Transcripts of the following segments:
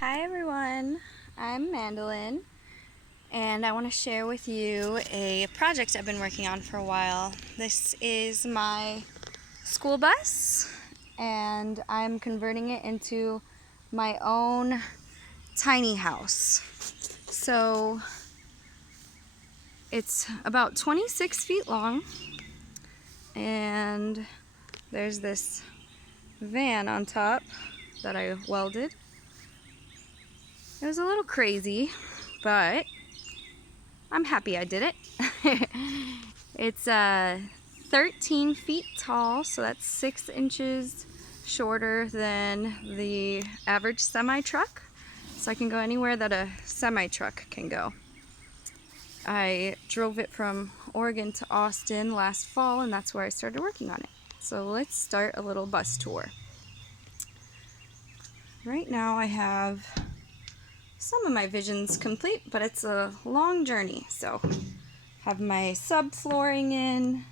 Hi everyone, I'm Mandolin, and I want to share with you a project I've been working on for a while. This is my school bus, and I'm converting it into my own tiny house. So it's about 26 feet long, and there's this van on top that I welded. It was a little crazy, but I'm happy I did it. It's 13 feet tall, so that's 6 inches shorter than the average semi-truck. So I can go anywhere that a semi-truck can go. I drove it from Oregon to Austin last fall, and that's where I started working on it. So let's start a little bus tour. Right now I have some of my visions complete, but it's a long journey. So have my subflooring in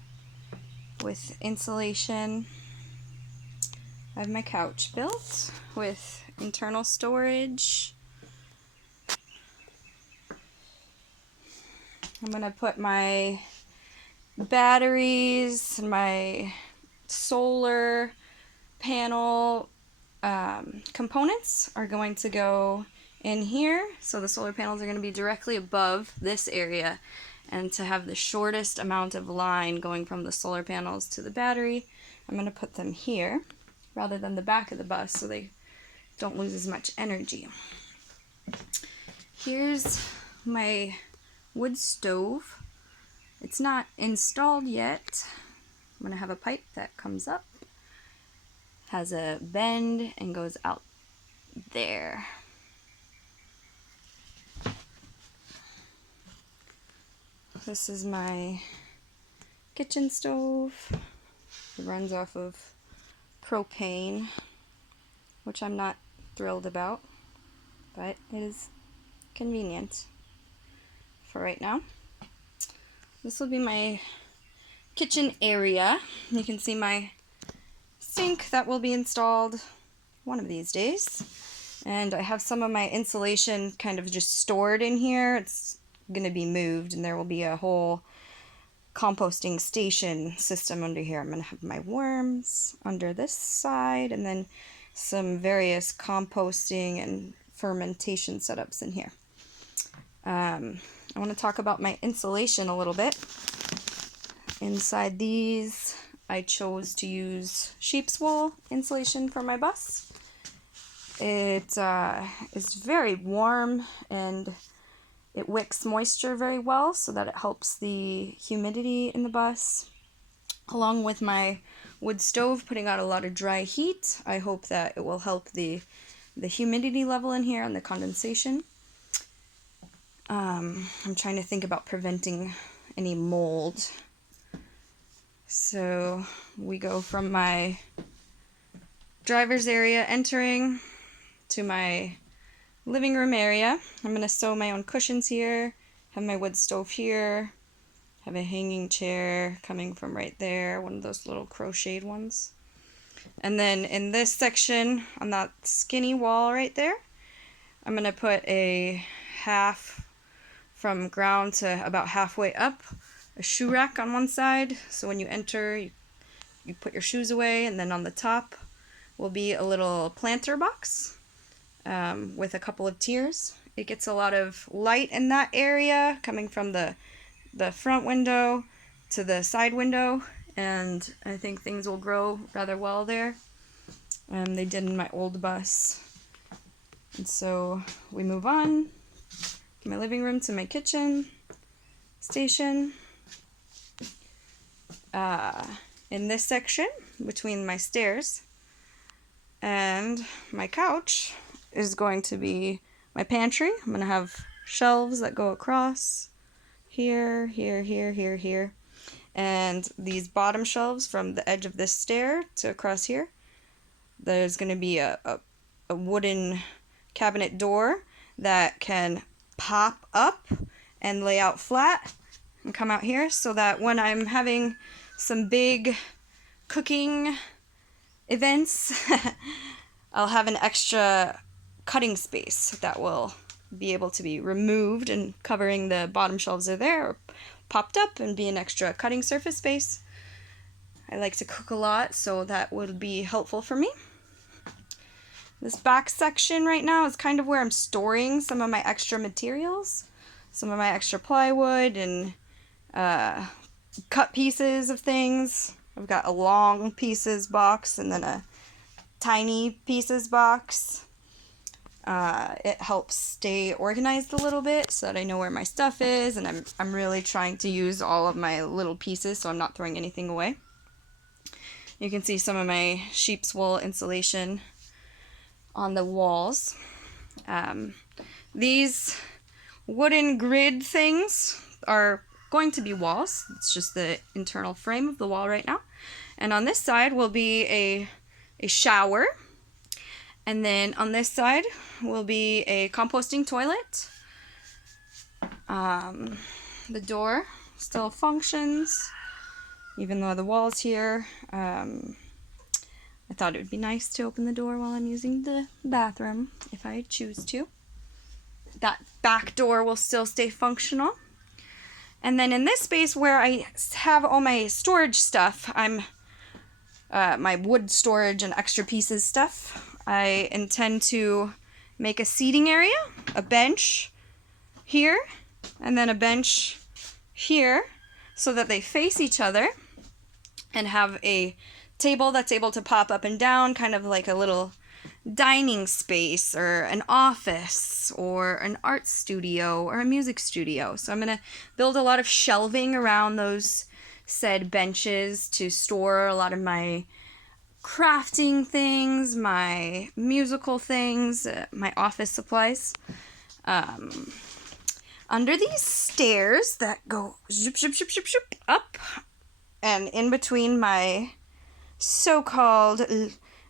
with insulation. I have my couch built with internal storage. I'm gonna put my batteries, my solar panel components are going to go in here. So the solar panels are going to be directly above this area, and to have the shortest amount of line going from the solar panels to the battery, I'm going to put them here rather than the back of the bus so they don't lose as much energy. Here's my wood stove. It's not installed yet. I'm going to have a pipe that comes up, has a bend, and goes out there. This is my kitchen stove. It runs off of propane, which I'm not thrilled about, but it is convenient for right now. This will be my kitchen area. You can see my sink that will be installed one of these days. And I have some of my insulation kind of just stored in here. It's going to be moved, and there will be a whole composting station system under here. I'm going to have my worms under this side, and then some various composting and fermentation setups in here. I want to talk about my insulation a little bit. Inside these, I chose to use sheep's wool insulation for my bus. It is very warm, and it wicks moisture very well, so that it helps the humidity in the bus. Along with my wood stove putting out a lot of dry heat, I hope that it will help the humidity level in here and the condensation. I'm trying to think about preventing any mold. So we go from my driver's area entering to my living room area. I'm going to sew my own cushions here, have my wood stove here, have a hanging chair coming from right there, one of those little crocheted ones. And then in this section, on that skinny wall right there, I'm going to put a half from ground to about halfway up, a shoe rack on one side. So when you enter, you put your shoes away, and then on the top will be a little planter box with a couple of tiers. It gets a lot of light in that area coming from the front window to the side window, and I think things will grow rather well there. They did in my old bus. And so we move on. My living room to my kitchen station. In this section, between my stairs and my couch, is going to be my pantry. I'm going to have shelves that go across here, here, here, here, here. And these bottom shelves from the edge of this stair to across here, there's going to be a wooden cabinet door that can pop up and lay out flat and come out here, so that when I'm having some big cooking events, I'll have an extra cutting space that will be able to be removed, and covering the bottom shelves are there, or popped up and be an extra cutting surface space. I like to cook a lot, so that would be helpful for me. This back section right now is kind of where I'm storing some of my extra materials, some of my extra plywood and cut pieces of things. I've got a long pieces box and then a tiny pieces box. It helps stay organized a little bit so that I know where my stuff is, and I'm really trying to use all of my little pieces so I'm not throwing anything away. You can see some of my sheep's wool insulation on the walls. These wooden grid things are going to be walls. It's just the internal frame of the wall right now. And on this side will be a shower. And then on this side will be a composting toilet. The door still functions, even though the wall's here. I thought it would be nice to open the door while I'm using the bathroom, if I choose to. That back door will still stay functional. And then in this space where I have all my storage stuff, my wood storage and extra pieces stuff, I intend to make a seating area, a bench here, and then a bench here, so that they face each other, and have a table that's able to pop up and down, kind of like a little dining space or an office or an art studio or a music studio. So I'm going to build a lot of shelving around those said benches to store a lot of my crafting things, my musical things, my office supplies. Under these stairs that go zip, zip, zip, zip, zip, up, and in between my so-called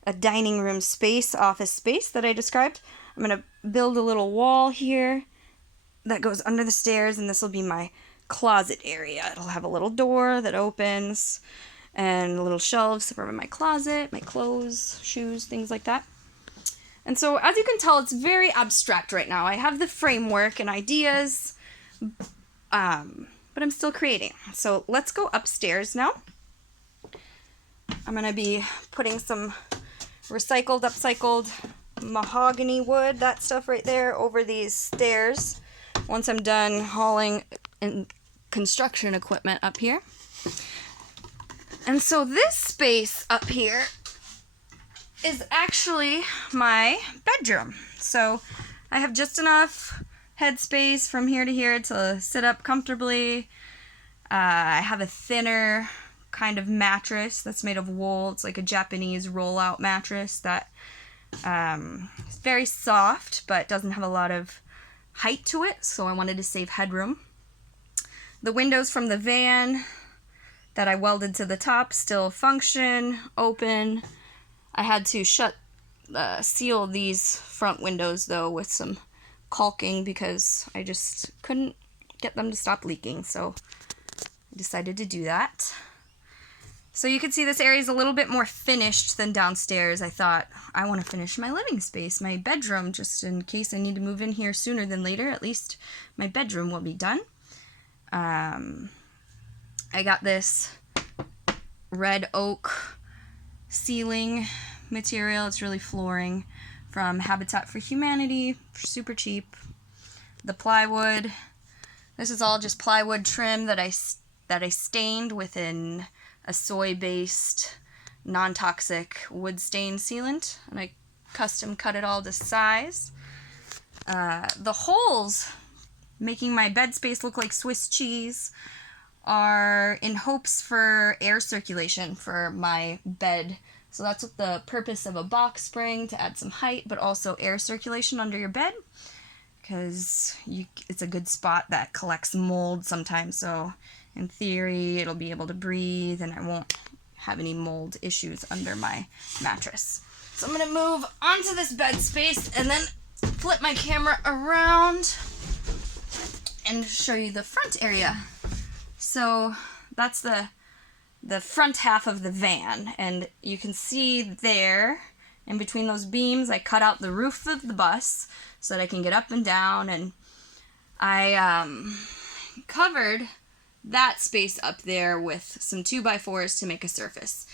a dining room space, office space that I described, I'm going to build a little wall here that goes under the stairs, and this will be my closet area. It'll have a little door that opens and little shelves for my closet, my clothes, shoes, things like that. And so, as you can tell, it's very abstract right now. I have the framework and ideas, but I'm still creating. So let's go upstairs now. I'm going to be putting some recycled, upcycled mahogany wood, that stuff right there, over these stairs once I'm done hauling in construction equipment up here. And so this space up here is actually my bedroom. So I have just enough headspace from here to here to sit up comfortably. I have a thinner kind of mattress that's made of wool. It's like a Japanese roll-out mattress that is very soft but doesn't have a lot of height to it, so I wanted to save headroom. The windows from the van that I welded to the top still function, open. I had to seal these front windows though with some caulking because I just couldn't get them to stop leaking, so I decided to do that. So you can see this area is a little bit more finished than downstairs. I thought, I want to finish my living space, my bedroom, just in case I need to move in here sooner than later. At least my bedroom will be done. I got this red oak ceiling material. It's really flooring from Habitat for Humanity, super cheap. The plywood. This is all just plywood trim that I stained with a soy-based, non-toxic wood stain sealant, and I custom cut it all to size. The holes making my bed space look like Swiss cheese are in hopes for air circulation for my bed. So that's what the purpose of a box spring, to add some height, but also air circulation under your bed, because it's a good spot that collects mold sometimes, so in theory, it'll be able to breathe and I won't have any mold issues under my mattress. So I'm going to move onto this bed space and then flip my camera around and show you the front area. So that's the front half of the van, and you can see there In between those beams, I cut out the roof of the bus so that I can get up and down, and I covered that space up there with some 2x4s to make a surface.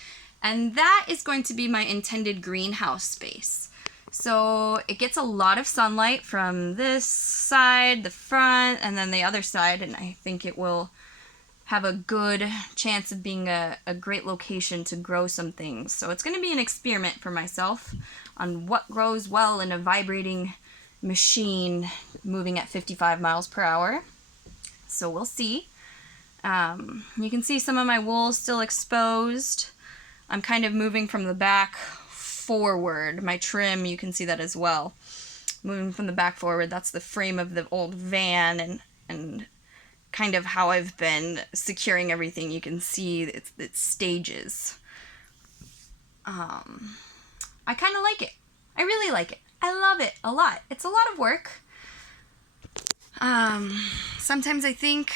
And that is going to be my intended greenhouse space. So it gets a lot of sunlight from this side, the front, and then the other side, and I think it will have a good chance of being a great location to grow some things. So it's going to be an experiment for myself on what grows well in a vibrating machine moving at 55 miles per hour. So we'll see. You can see some of my wool still exposed. I'm kind of moving from the back forward. My trim, you can see that as well. Moving from the back forward, that's the frame of the old van, and kind of how I've been securing everything. You can see it's stages. I kind of like it. I really like it. I love it a lot. It's a lot of work. Sometimes I think,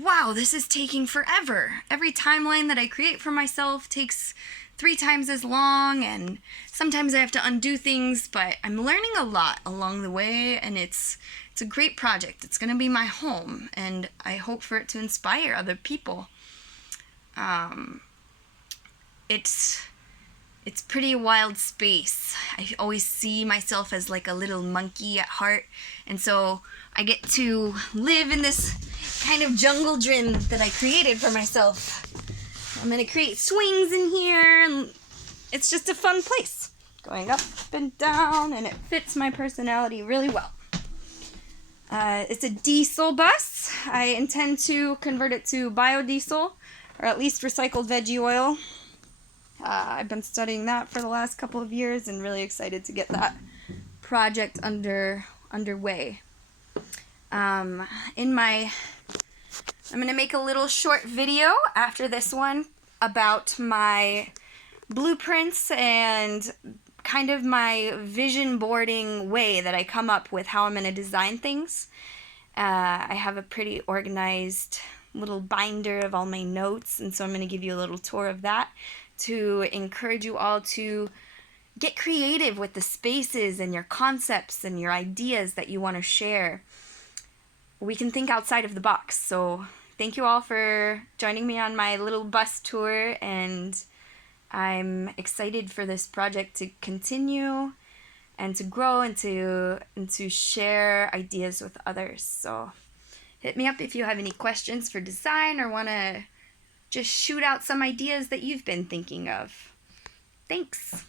wow, this is taking forever. Every timeline that I create for myself takes 3 times as long, and sometimes I have to undo things, but I'm learning a lot along the way, and it's a great project. It's going to be my home, and I hope for it to inspire other people. It's pretty wild space. I always see myself as like a little monkey at heart, and so I get to live in this kind of jungle gym that I created for myself. I'm going to create swings in here, and it's just a fun place. Going up and down, and it fits my personality really well. It's a diesel bus. I intend to convert it to biodiesel, or at least recycled veggie oil. I've been studying that for the last couple of years and really excited to get that project underway. I'm going to make a little short video after this one about my blueprints and kind of my vision boarding way that I come up with how I'm going to design things. I have a pretty organized little binder of all my notes, and so I'm going to give you a little tour of that to encourage you all to get creative with the spaces and your concepts and your ideas that you want to share. We can think outside of the box. So thank you all for joining me on my little bus tour, and I'm excited for this project to continue and to grow and to share ideas with others. So hit me up if you have any questions for design or want to just shoot out some ideas that you've been thinking of. Thanks.